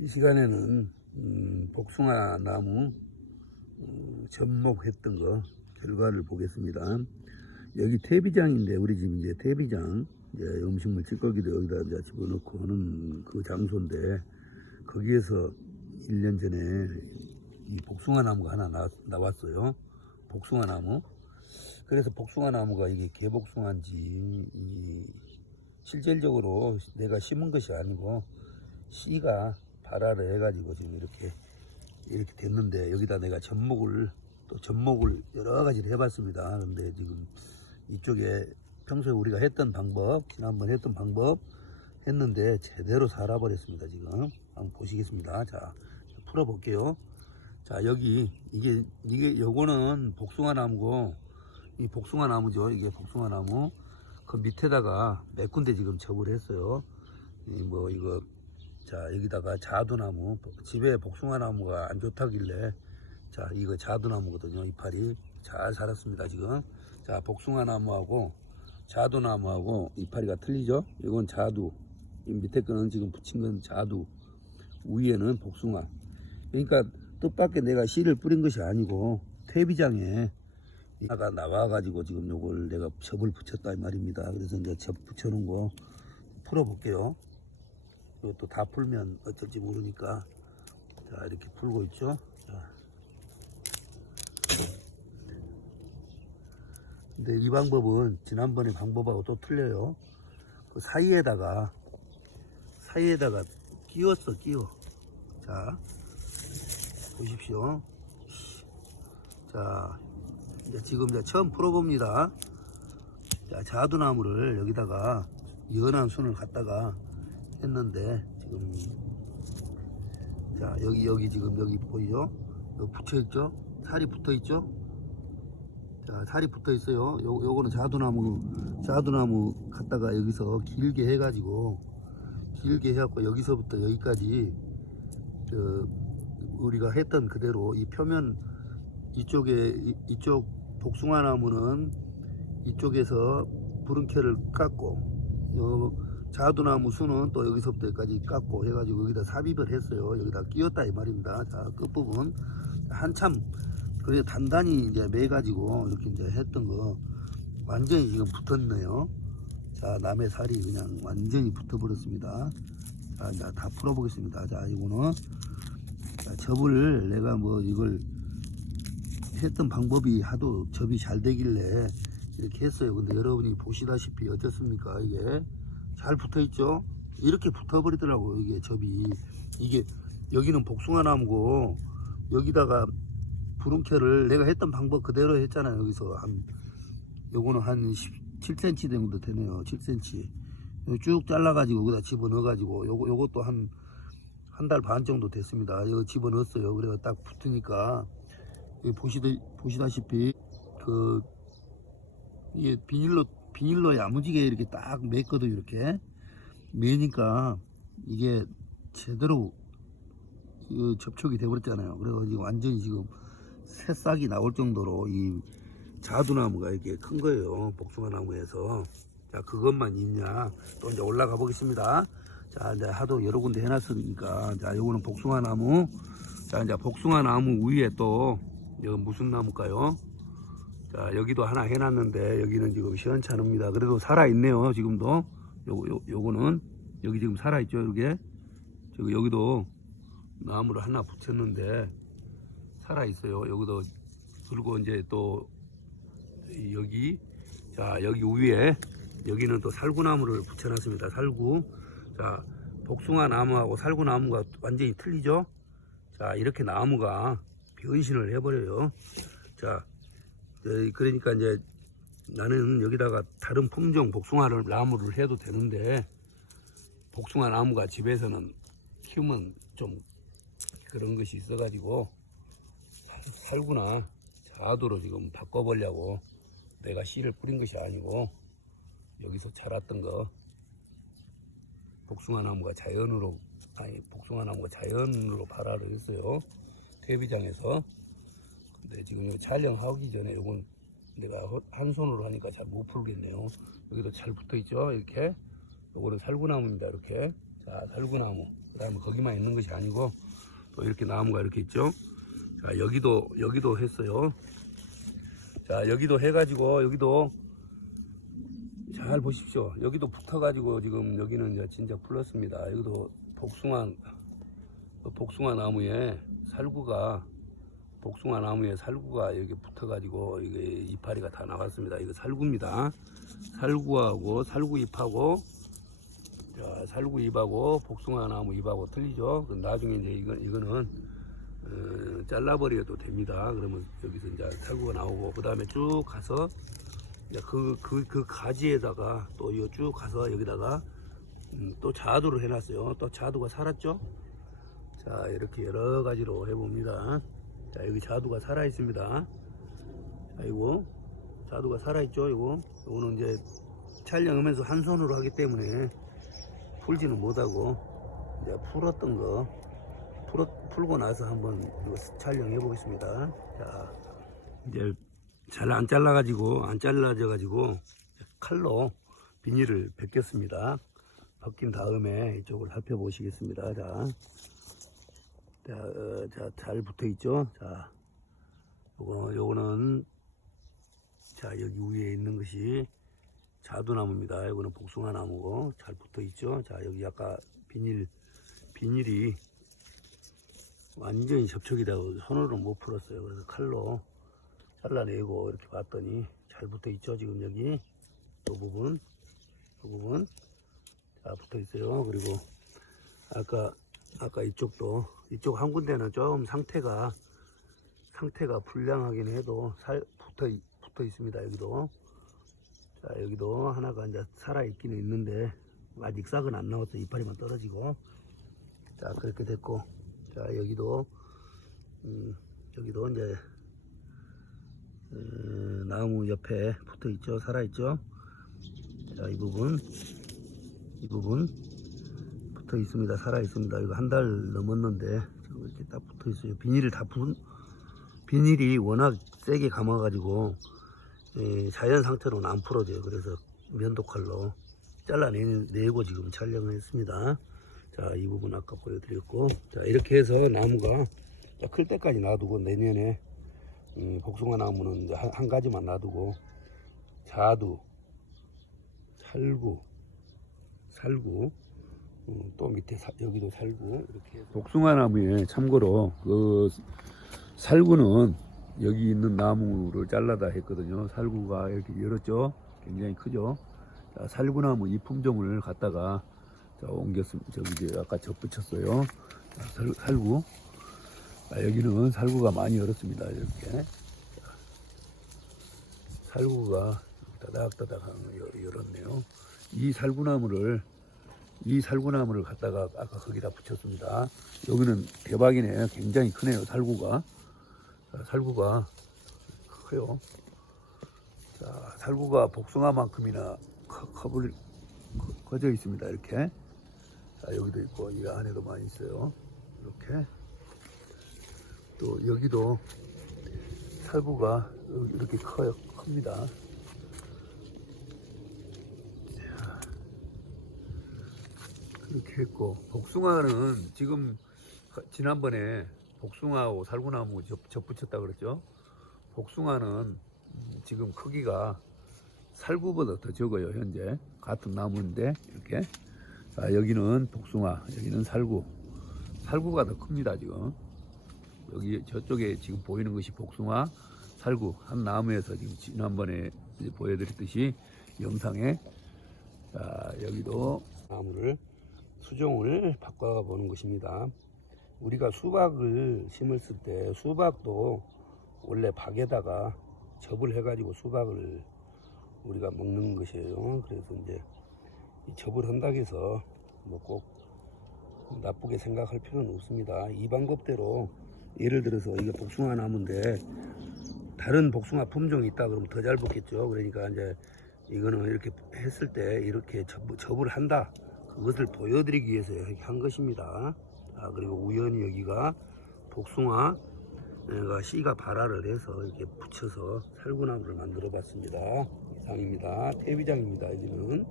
이 시간에는 음, 복숭아 나무 어, 접목했던 거 결과를 보겠습니다. 여기 퇴비장인데 우리 집 이제 퇴비장 이제 음식물 찌꺼기도 여기다 이제 집어넣고 하는 그 장소인데 거기에서 1년 전에 이 복숭아 나무가 하나 나, 나왔어요. 복숭아 나무. 그래서 복숭아 나무가 이게 개복숭아인지 이 실질적으로 내가 심은 것이 아니고 씨가 발화를 해가지고 지금 이렇게 이렇게 됐는데 여기다 내가 접목을 또 접목을 여러 가지를 해봤습니다. 근데 지금 이쪽에 평소에 우리가 했던 방법 지난번 했던 방법 했는데 제대로 살아버렸습니다. 지금 한번 보시겠습니다. 자 풀어볼게요. 자 여기 이게 이게 요거는 복숭아 나무고 이 복숭아 나무죠. 이게 복숭아 나무. 그 밑에다가 몇 군데 지금 접을 했어요. 이뭐 이거 자 여기다가 자두나무 집에 복숭아 나무가 안 좋다길래 자 이거 자두나무거든요. 이파리 잘 자랐습니다 지금. 자 복숭아 나무하고 자두나무하고 이파리가 틀리죠. 이건 자두. 이 밑에 거는 지금 붙인 건 자두. 위에는 복숭아. 그러니까 뜻밖의 내가 씨를 뿌린 것이 아니고 퇴비장에 아가 나와가지고 지금 요걸 내가 접을 붙였다 이 말입니다. 그래서 이제 접 붙여놓은 거 풀어볼게요. 이것도 다 풀면 어쩔지 모르니까 자 이렇게 풀고 있죠. 자. 근데 이 방법은 지난번에 방법하고 또 틀려요. 그 사이에다가 사이에다가 끼웠어 끼워. 자 보십시오. 자 이제 지금 이제 처음 풀어봅니다. 자, 자두나무를 여기다가 연한 순을 갖다가 했는데 지금 자 여기 여기 지금 여기 보이죠? 여기 붙여 있죠? 살이 붙어 있죠? 자 살이 붙어 있어요. 요 요거는 자두나무 자두나무 갖다가 여기서 길게 해가지고 길게 해갖고 여기서부터 여기까지 그 우리가 했던 그대로 이 표면 이쪽에 이- 이쪽 복숭아 나무는 이쪽에서 부른캐를 깎고 요 자두나무 수는 또 여기서부터 여기까지 깎고 해가지고 여기다 삽입을 했어요. 여기다 끼웠다 이 말입니다. 자 끝부분 한참 그래 단단히 이제 매가지고 이렇게 이제 했던 거 완전히 지금 붙었네요. 자 남의 살이 그냥 완전히 붙어버렸습니다. 자 이제 다 풀어보겠습니다. 자 이거는 자, 접을 내가 뭐 이걸 했던 방법이 하도 접이 잘 되길래 이렇게 했어요. 근데 여러분이 보시다시피 어떻습니까? 이게 잘 붙어 있죠? 이렇게 붙어 버리더라고요. 이게 접이. 이게 여기는 복숭아 나무고 여기다가 부름캐를 내가 했던 방법 그대로 했잖아요. 여기서 한 요거는 한 17cm 정도 되네요. 7cm. 쭉 잘라 가지고 여기다 집어넣어 가지고 요거 요것도 한 한 달 반 정도 됐습니다. 이거 집어넣었어요. 그래가 딱 붙으니까 보시다, 보시다시피 그 이게 비닐로 비닐로 야무지게 이렇게 딱 맸거든요 이렇게. 매니까 이게 제대로 그 접촉이 돼버렸잖아요. 그래가지고 완전히 지금 새싹이 나올 정도로 이 자두나무가 이렇게 큰 거예요. 복숭아 나무에서. 자 그것만 있냐? 또 이제 올라가 보겠습니다. 자 이제 하도 여러 군데 해놨으니까. 자 요거는 복숭아 나무. 자 이제 복숭아 나무 위에 또 이거 무슨 나무일까요? 자 여기도 하나 해놨는데 여기는 지금 시원찮습니다. 그래도 살아있네요 지금도. 요거 요, 요거는 여기 지금 살아있죠 이렇게. 저기 여기도 나무를 하나 붙였는데 살아있어요. 여기도 그리고 이제 또 여기 자 여기 위에 여기는 또 살구나무를 붙여놨습니다. 살구. 자 복숭아 나무하고 살구나무가 완전히 틀리죠. 자 이렇게 나무가 변신을 해버려요. 자, 에, 그러니까 이제 나는 여기다가 다른 품종 복숭아를 나무를 해도 되는데 복숭아 나무가 집에서는 키우면 좀 그런 것이 있어가지고 살- 살구나 자두로 지금 바꿔보려고 내가 씨를 뿌린 것이 아니고 여기서 자랐던 거 복숭아 나무가 자연으로 아니 복숭아 나무가 자연으로 발화를 했어요. 퇴비장에서 근데 지금 요 촬영하기 전에 요건 내가 허- 한 손으로 하니까 잘 못 풀겠네요 여기도 잘 붙어 있죠 이렇게 요거는 살구나무입니다 이렇게 자 살구나무 그 다음에 거기만 있는 것이 아니고 또 이렇게 나무가 이렇게 있죠. 자 여기도 여기도 했어요. 자 여기도 해가지고 여기도 잘 보십시오. 여기도 붙어가지고 지금 여기는 진짜 풀렸습니다. 여기도 복숭아 복숭아 나무에 살구가 복숭아 나무에 살구가 여기 붙어가지고 이게 이파리가 다 나왔습니다. 이거 살구입니다. 살구하고 살구 잎하고 자, 살구 잎하고 복숭아 나무 잎하고 틀리죠. 그 나중에 이제 이거 이거는 어, 잘라버려도 됩니다. 그러면 여기서 이제 살구가 나오고 그 다음에 쭉 가서 이제 그, 그, 그 가지에다가 또 이거 쭉 가서 여기다가 음, 또 자두를 해놨어요. 또 자두가 살았죠. 자 이렇게 여러 가지로 해봅니다. 자 여기 자두가 살아 있습니다. 자 이거 자두가 살아 있죠. 이거 이거는 이제 촬영하면서 한 손으로 하기 때문에 풀지는 못하고 이제 풀었던 거 풀어, 풀고 나서 한번 촬영해 보겠습니다. 자 이제 잘 안 잘라 가지고 안 잘라져 가지고 칼로 비닐을 벗겼습니다. 벗긴 다음에 이쪽을 살펴보시겠습니다. 자. 자, 어, 자, 잘 붙어 있죠? 자, 요거, 요거는, 자, 여기 위에 있는 것이 자두나무입니다. 요거는 복숭아 나무고, 잘 붙어 있죠? 자, 여기 아까 비닐, 비닐이 완전히 접촉이 되고 손으로 못 풀었어요. 그래서 칼로 잘라내고 이렇게 봤더니 잘 붙어 있죠? 지금 여기, 이 부분, 이 부분, 자, 붙어 있어요. 그리고 아까 아까 이쪽도 이쪽 한 군데는 좀 상태가 상태가 불량하긴 해도 살 붙어 있- 붙어 있습니다 여기도. 자 여기도 하나가 이제 살아 있기는 있는데 아직 싹은 안 나왔어 이파리만 떨어지고. 자 그렇게 됐고. 자 여기도 음, 여기도 이제 음, 나무 옆에 붙어 있죠? 살아 있죠? 자 이 부분. 이 부분 붙어 있습니다. 살아 있습니다. 이거 한 달 넘었는데 이렇게 딱 붙어 있어요. 비닐을 다 부, 비닐이 워낙 세게 감아가지고 예, 자연 상태로는 안 풀어져요. 그래서 면도 칼로 잘라내고 지금 촬영을 했습니다. 자, 이 부분 아까 보여드렸고, 자 이렇게 해서 나무가 자, 클 때까지 놔두고 내년에 음, 복숭아 나무는 한, 한 가지만 놔두고 자두, 살구, 살구 음, 또 밑에 사- 여기도 살구 이렇게. 복숭아 나무에 참고로 그 살구는 여기 있는 나무를 잘라다 했거든요. 살구가 이렇게 열었죠. 굉장히 크죠. 자, 살구나무 이 품종을 갖다가 자, 옮겼습니다. 저기 이제 아까 접붙였어요. 자, 살, 살구. 자, 여기는 살구가 많이 열었습니다. 이렇게 자, 살구가 따닥따닥 열었네요. 이 살구나무를 이 살구나무를 갖다가 아까 거기다 붙였습니다. 여기는 대박이네요. 굉장히 크네요. 살구가. 자, 살구가 커요. 자, 살구가 복숭아만큼이나 커, 커볼, 커, 커져 있습니다. 이렇게. 자, 여기도 있고, 이 안에도 많이 있어요. 이렇게. 또 여기도 살구가 이렇게 커요. 큽니다. 그렇게 했고 복숭아는 지금 지난번에 복숭아하고 살구나무 접, 접붙였다 그랬죠. 복숭아는 음, 지금 크기가 살구보다 더 적어요 현재. 같은 나무인데 이렇게. 자 여기는 복숭아 여기는 살구. 살구가 더 큽니다 지금. 여기 저쪽에 지금 보이는 것이 복숭아 살구. 한 나무에서 지금 지난번에 보여드렸듯이 영상에 자 여기도 나무를 수종을 바꿔 보는 것입니다. 우리가 수박을 심었을 때 수박도 원래 박에다가 접을 해가지고 수박을 우리가 먹는 것이에요. 그래서 이제 이 접을 한다고 해서 뭐 꼭 나쁘게 생각할 필요는 없습니다. 이 방법대로 예를 들어서 이게 복숭아 나무인데 다른 복숭아 품종이 있다 그러면 더 잘 붙겠죠. 그러니까 이제 이거는 이렇게 했을 때 이렇게 접, 접을 한다. 그것을 보여드리기 위해서 한 것입니다. 아, 그리고 우연히 여기가 복숭아 가 씨가 발화를 해서 이렇게 붙여서 살구나무를 만들어 봤습니다. 이상입니다. 태비장입니다. 여기는